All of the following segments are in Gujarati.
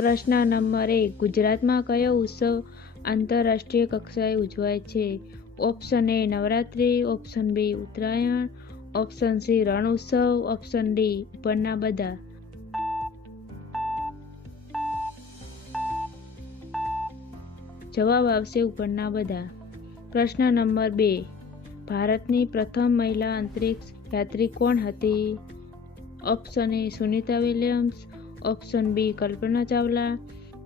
પ્રશ્ન નંબર 1. ગુજરાતમાં કયો ઉત્સવ આંતરરાષ્ટ્રીય કક્ષાએ ઉજવાય છે? Option A Navratri, option B Uttarayan, option C Rann Utsav, option D ઉપરના બધા. જવાબ આવશે ઉપરના બધા. પ્રશ્ન નંબર 2. ભારતની પ્રથમ મહિલા અંતરિક્ષ યાત્રી કોણ હતી? Option A Sunita Williams, option B Kalpana Chawla,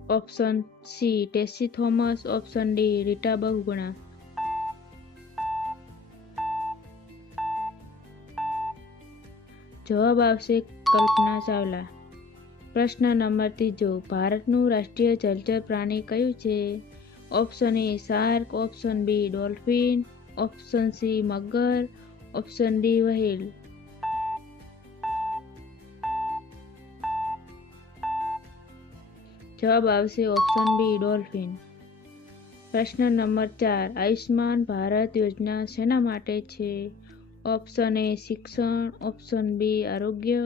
option C Tessy Thomas, option D Rita Bahuguna. જવાબ આવશે કલ્પના ચાવલા. પ્રશ્ન નંબર 3. ભારતનું રાષ્ટ્રીય જલચર પ્રાણી કયું છે? Option A shark, option B dolphin, option C મગર, ઓપ્શન ડી વ્હેલ. જવાબ આવશે ઓપ્શન બી ડોલ્ફિન. પ્રશ્ન નંબર 4. આયુષ્માન ભારત યોજના શેના માટે છે? ઓપ્શન એ શિક્ષણ, ઓપ્શન બી આરોગ્ય,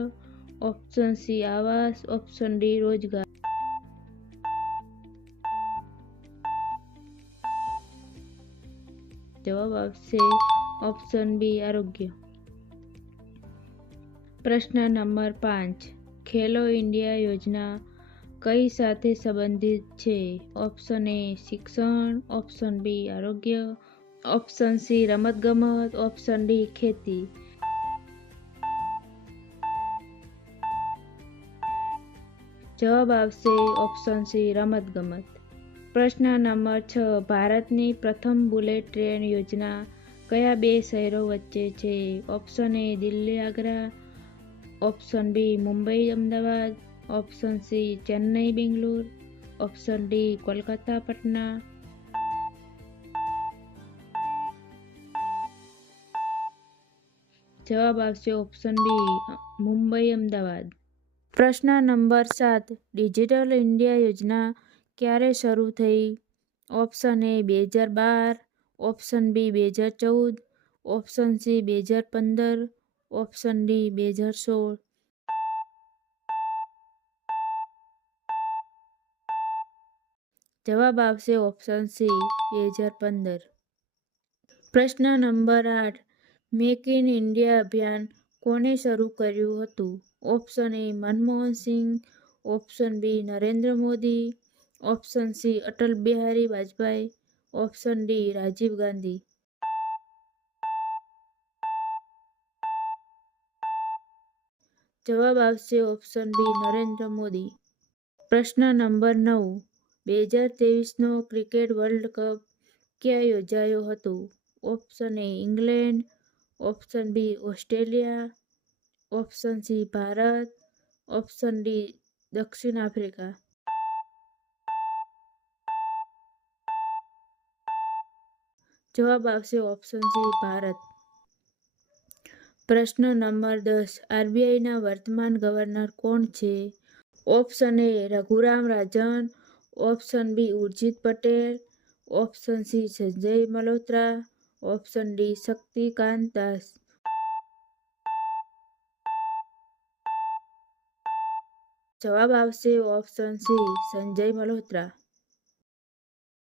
ઓપ્શન સી આવાસ, ઓપ્શન ડી રોજગાર. જવાબ આવશે ઓપ્શન બી આરોગ્ય. પ્રશ્ન નંબર 5. ખેલો ઇન્ડિયા યોજના કઈ સાથે સંબંધિત છે? ઓપ્શન એ શિક્ષણ, ઓપ્શન બી આરોગ્ય, ઓપ્શન સી રમતગમત, ઓપ્શન ડી ખેતી. જવાબ આવશે ઓપ્શન સી રમતગમત. પ્રશ્ન નંબર 6. ભારતની પ્રથમ બુલેટ ટ્રેન યોજના કયા બે શહેરો વચ્ચે છે? Option A Delhi Agra, option B Mumbai Ahmedabad, option C Chennai Bengaluru, option D Kolkata Patna. જવાબ આવશે ઓપ્શન બી મુંબઈ અમદાવાદ. પ્રશ્ન નંબર 7. ડિજિટલ ઇન્ડિયા યોજના ક્યારે શરૂ થઈ? Option A 2012, option B 2014, option C 2015, option D 2016. જવાબ આવશે ઓપ્શન સી 2015. પ્રશ્ન નંબર 8. મેક ઇન ઇન્ડિયા અભિયાન કોણે શરૂ કર્યું હતું? Option A Manmohan Singh, option B Narendra Modi, option C Atal Bihari Vajpayee, option D Rajiv Gandhi. જવાબ આવશે ઓપ્શન બી નરેન્દ્ર મોદી. પ્રશ્ન નંબર 9. 2023નો ક્રિકેટ વર્લ્ડ કપ ક્યાં યોજાયો હતો? Option A England, option B Australia, option C Bharat, option D દક્ષિણ આફ્રિકા. જવાબ આવશે ઓપ્શન સી ભારત. પ્રશ્ન નંબર 10. આરબીઆઈના વર્તમાન ગવર્નર કોણ છે? Option A Raghuram Rajan, option B Urjit Patel, option C Sanjay Malhotra, option D Shaktikanta Das. જવાબ આવશે ઓપ્શન સી સંજય મલ્હોત્રા.